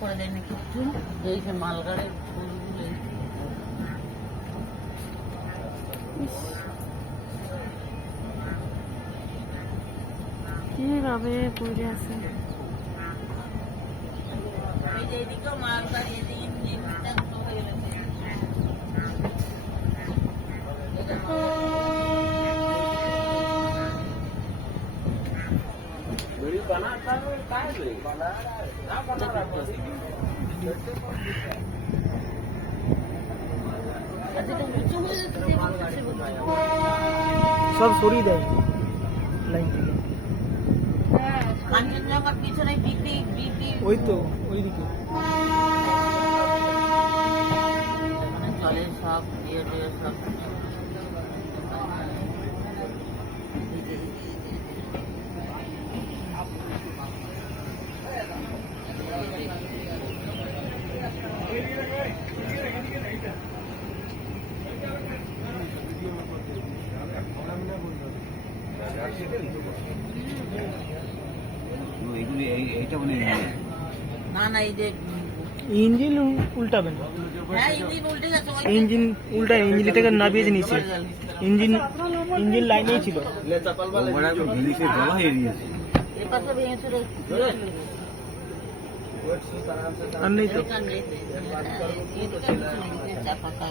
করে দেয় না কিছু এই যে মালগাড়ি কিভাবে পড়ে আছে এইদিকেও মালগাড়ি এদিকে সব সরিয়ে দেয় লাইন থেকে কাঞ্চনজঙ্ঘার পিছনে ওই তো ওইদিকে জলের সব সব না না এই যে ইঞ্জিন উল্টাবেন হ্যাঁ ইঞ্জিন উল্টে গেছে ইঞ্জিন উল্টা ইঞ্জিনটাকে নামিয়ে নিয়েছে ইঞ্জিন লাইনেই ছিল এপাশে ভেঙেছিল আর নেই তো চাপা